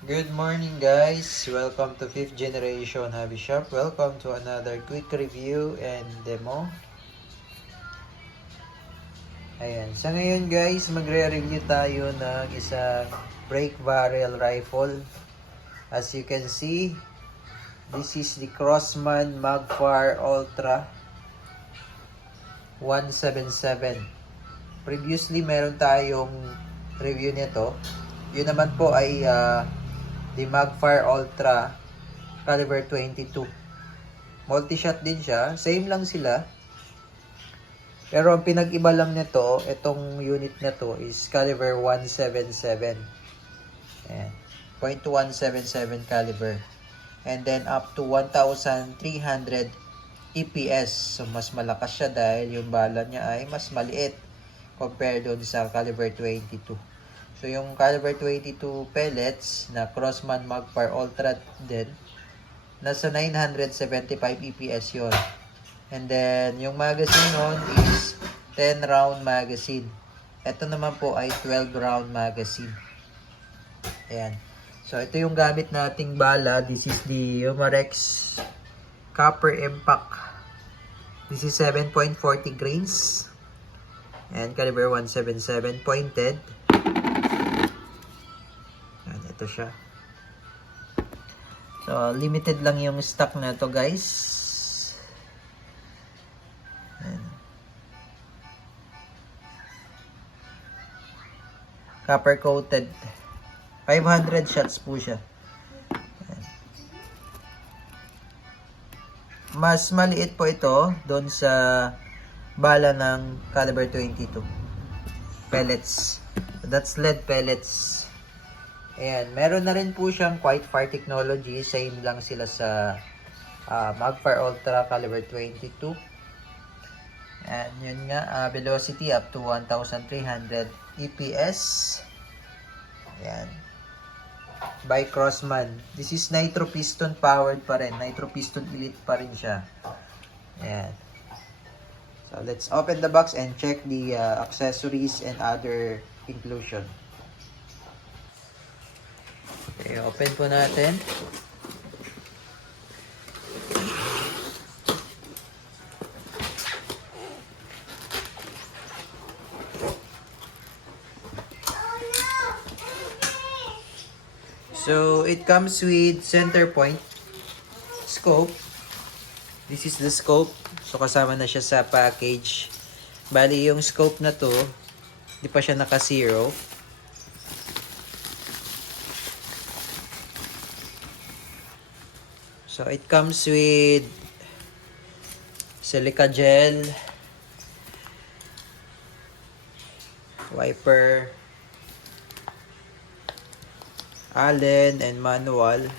Good morning guys! Welcome to 5th Generation Hobby Shop. Welcome to another quick review and demo. Ayan. Sa ngayon guys, magre-review tayo ng isang brake barrel rifle. As you can see, this is the Crosman Magpar Ultra 177. Previously, meron tayong review nito. Yun naman po ay the Magpar Ultra caliber 22. Multi-shot din siya. Same lang sila. Pero ang pinag-iba lang nito, itong unit na to is caliber 177. Ayan. .177 caliber. And then up to 1,300 EPS. So mas malakas siya dahil yung bala niya ay mas maliit compared doon sa caliber 22. So yung caliber 22 pellets na Crosman Magpar Ultra din, nasa 975 EPS yon. And then yung magazine nun is 10 round magazine. Ito naman po ay 12 round magazine. Ayan. So ito yung gamit nating bala. This is the Umarex Copper Impact. This is 7.40 grains. And caliber 177 pointed. Ayan, ito siya. So limited lang yung stock na to guys. Ayan. Copper coated. 500 shots po siya. Ayan. Mas maliit po ito doon sa bala ng caliber 22 pellets. So that's lead pellets. Ayan, meron na rin po siyang quiet fire technology. Same lang sila sa Magpar Ultra caliber 22. And yun nga, velocity up to 1,300 EPS. Ayan. By Crosman. This is nitro piston powered pa rin. Nitro piston elite pa rin siya. Ayan. So let's open the box and check the accessories and other inclusion. Okay, open po natin. So, it comes with center point scope. This is the scope. So, kasama na siya sa package. Bali, yung scope na to, di pa siya naka-zero. So, it comes with silica gel, wiper, Allen and manual,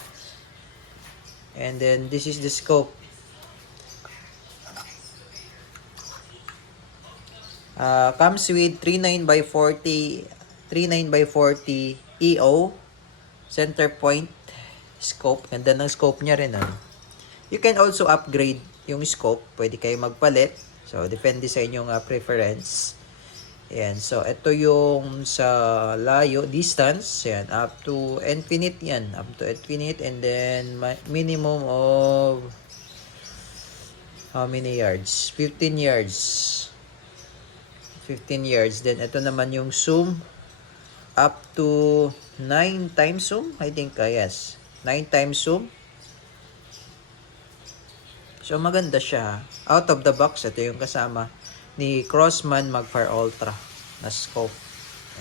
and then this is the scope. Comes with 39x40 EO center point scope. Ganda ng scope niya rin. You can also upgrade yung scope. Pwede kayo magpalit. So, depende sa inyong preference. Ayan. So, ito yung sa layo, distance. Ayan. Up to infinite yan. Up to infinite. And then, minimum of how many yards? 15 yards. 15 yards. Then, ito naman yung zoom. Up to 9 times zoom. I think, yes. 9 times zoom. So, maganda siya. Out of the box, ito yung kasama ni Crosman Magpar Ultra na scope.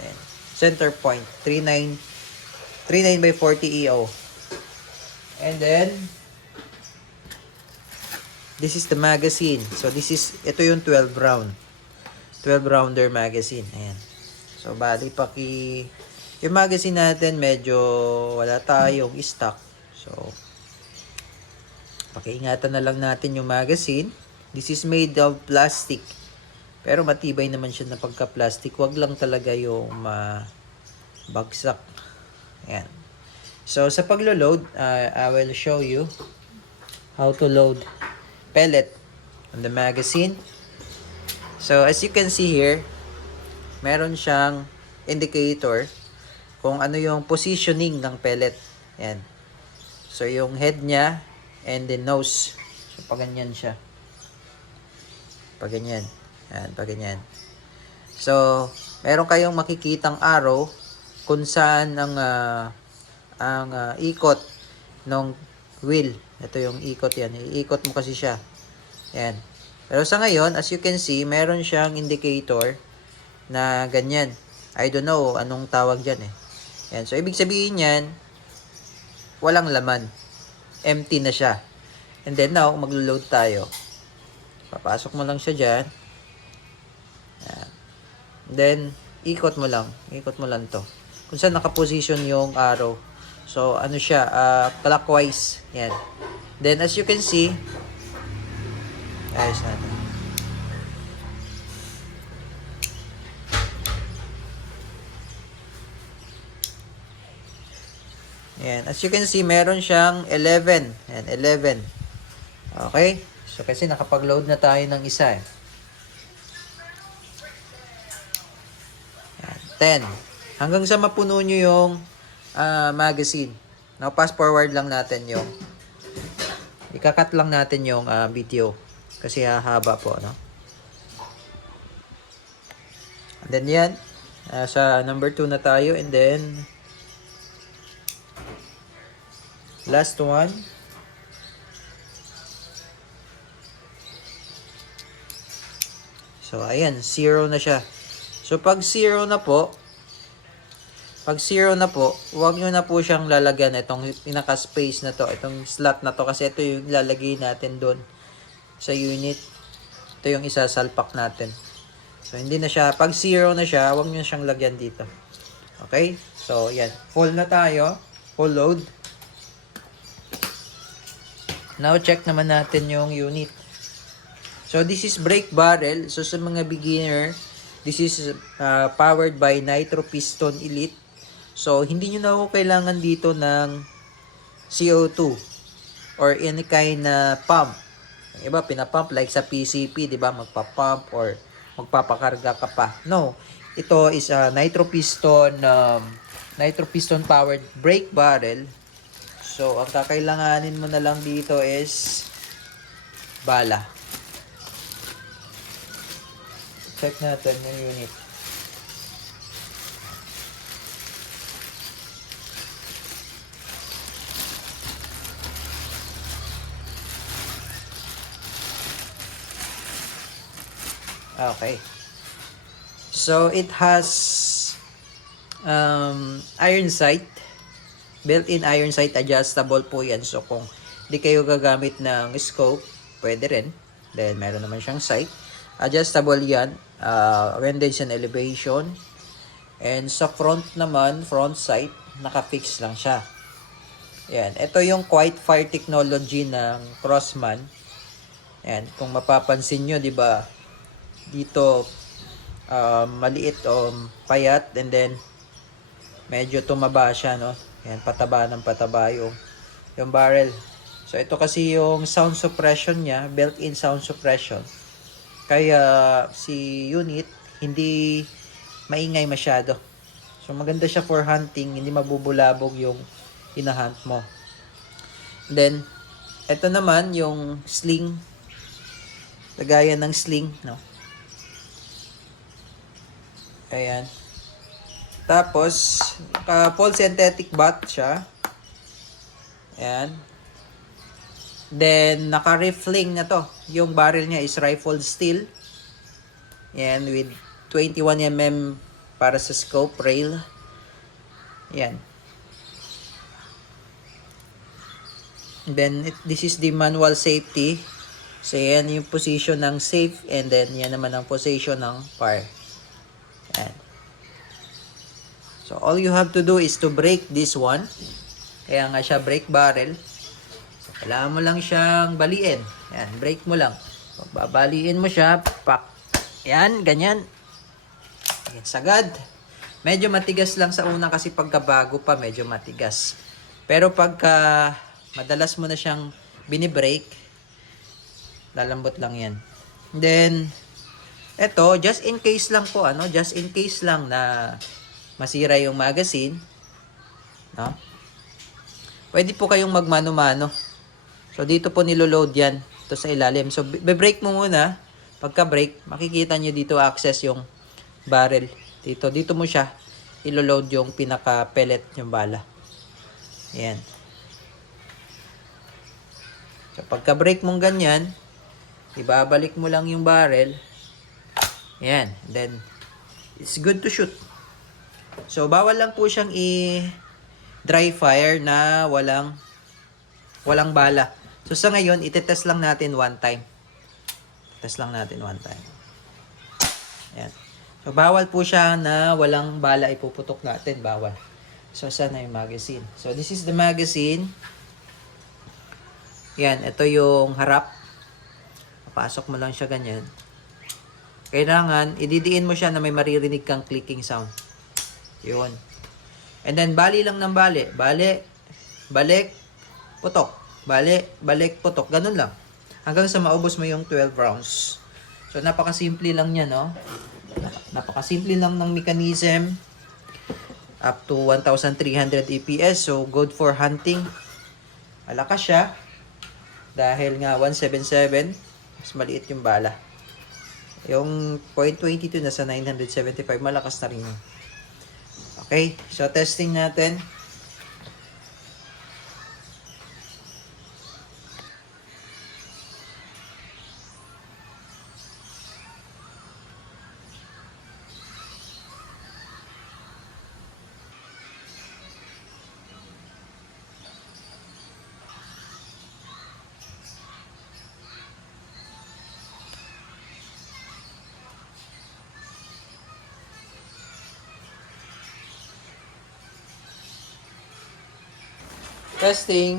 Ayan. Center point, 39x40 EO. And then, this is the magazine. So, ito yung 12 round. 12 rounder magazine. Ayan. So, bali, yung magazine natin, medyo wala tayong stock. So, pakiingatan na lang natin yung magazine. This is made of plastic. Pero matibay naman siya na pagka-plastic. Wag lang talaga yung bagsak. Ayan. So, sa paglo-load, I will show you how to load pellet on the magazine. So, as you can see here, meron siyang indicator kung ano yung positioning ng pellet. Yan. So, yung head niya and the nose. So, paganyan siya. Paganyan. Yan, paganyan. So, meron kayong makikitang arrow kung saan ang ikot ng wheel. Ito yung ikot yan. Iikot mo kasi siya. Yan. Pero sa ngayon, as you can see, meron siyang indicator na ganyan. I don't know anong tawag dyan eh. Yan. So, ibig sabihin yan, walang laman. Empty na siya. And then now, maglo-load tayo. Papasok mo lang siya dyan. Yan. Then, ikot mo lang. Ikot mo lang to. Kung saan nakaposition yung arrow. So, ano siya? Clockwise. Yan. Then, as you can see, ayos natin. Yan. As you can see, meron siyang 11. Yan, 11. Okay? So, kasi nakapag-load na tayo ng isa eh. Yan, 10. Hanggang sa mapuno nyo yung magazine. Now, fast forward lang natin yung ikakat lang natin yung video. Kasi hahaba po, no? And then yan. Sa number 2 na tayo. And then last one. So, ayan. 0 na siya. So, pag 0 na po, huwag nyo na po siyang lalagyan itong pinaka-space na to, itong slot na to, kasi ito yung lalagay natin doon sa unit. Ito yung isasalpak natin. So, hindi na siya, pag 0 na siya, huwag nyo siyang lagyan dito. Okay? So, yan. Full na tayo. Full load. Now, check naman natin yung unit. So, this is brake barrel. So, sa mga beginner, this is powered by Nitro Piston Elite. So, hindi nyo na ako kailangan dito ng CO2 or any kind na pump. Yung iba, pinapump like sa PCP, di ba? Magpa-pump or magpapakarga ka pa. No. Ito is a Nitro Piston powered brake barrel. So, ang kakailanganin mo na lang dito is bala. Check natin yung unit. Okay. So, it has iron sight. Built-in iron sight, adjustable po yan. So, kung di kayo gagamit ng scope, pwede rin. Then, meron naman siyang sight. Adjustable yan. Rendage and elevation. And sa front naman, front sight, naka-fix lang siya. Yan. Ito yung quiet fire technology ng Crossman. Yan. Kung mapapansin nyo, di ba, dito, maliit o payat, and then, medyo tumaba siya, no? Yan, pataba ng pataba yung barrel. So, ito kasi yung sound suppression niya, built-in sound suppression. Kaya, si unit, hindi maingay masyado. So, maganda siya for hunting, hindi mabubulabog yung hinahunt mo. Then, ito naman, yung sling. Lagayan ng sling, no? Ayan. Tapos, full synthetic butt siya. Ayan. Then, naka-rifling na to. Yung barrel niya is rifled steel. Ayan, with 21mm para sa scope rail. Ayan. Then, this is the manual safety. So, yan yung position ng safe. And then, yan naman ang position ng fire. Ayan. So, all you have to do is to break this one. Kaya nga siya brake barrel. So, kailangan mo lang siyang baliin. Ayan, break mo lang. Babaliin mo siya. Pak. Ayan, ganyan. Ayan, sagad. Medyo matigas lang sa una kasi pagkabago pa, medyo matigas. Pero pagka madalas mo na siyang binibrake, lalambot lang yan. Then, eto, just in case lang po, just in case lang na masira yung magazine, no? pwede po kayong magmano-mano. So, dito po niloload yan. Ito sa ilalim. So, be-brake mo muna. Pagka-brake, makikita nyo dito access yung barrel. Dito mo siya iloload yung pinaka-pellet yung bala. Ayan. So, pagka-brake mong ganyan, ibabalik mo lang yung barrel. Ayan. Then, it's good to shoot. So, bawal lang po siyang dry fire na walang bala. So, sa ngayon, itetest lang natin one time. Test lang natin one time. Ayan. So, bawal po siya na walang bala ipuputok natin. Bawal. So, saan na yung magazine? So, this is the magazine. Ayan. Ito yung harap. Papasok mo lang siya ganyan. Kailangan, ididiin mo siya na may maririnig kang clicking sound. Yun. And then, bali lang ng bali. Bali, balik, putok. Bali, balik, putok. Ganun lang. Hanggang sa maubos mo yung 12 rounds. So, napakasimple lang niya, no? Napakasimple lang ng mechanism. Up to 1,300 EPS. So, good for hunting. Malakas siya. Dahil nga 177, mas maliit yung bala. Yung .22 nasa 975, malakas na rin yun. Okay, so testing natin. Testing.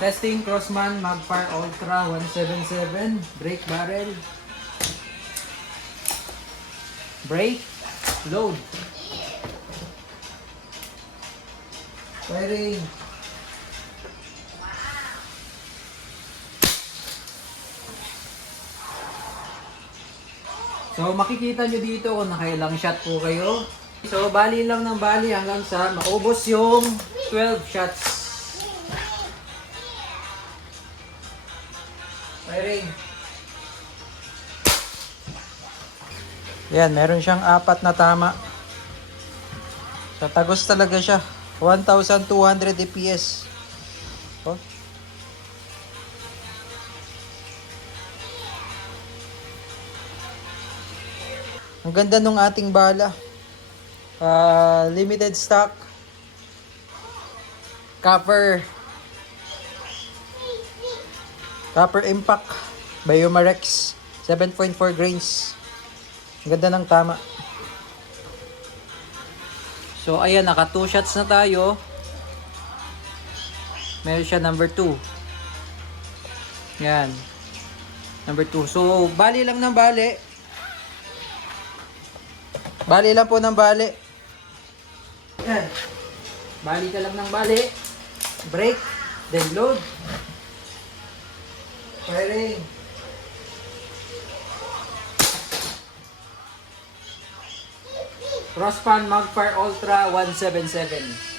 Testing Crossman Magpar Ultra 177. Brake barrel. Brake. Load. Firing. So makikita nyo dito kung nakailang shot po kayo. So, bali lang ng bali hanggang sa maubos yung 12 shots. Firing. Yan, meron siyang 4 na tama. Tatagos talaga siya. 1,200 EPS. Oh. Ang ganda nung ating bala. Limited stock, copper impact Biomarex 7.4 grains. Ang ganda ng tama. So ayan, naka 2 shots na tayo. Meron siya number 2. Yan, number 2. So bali lang ng bali. Bali lang po ng bali. Yan. Bali ka lang ng bali. Brake. Then load. Firing. Crosspan Magpar Ultra 177.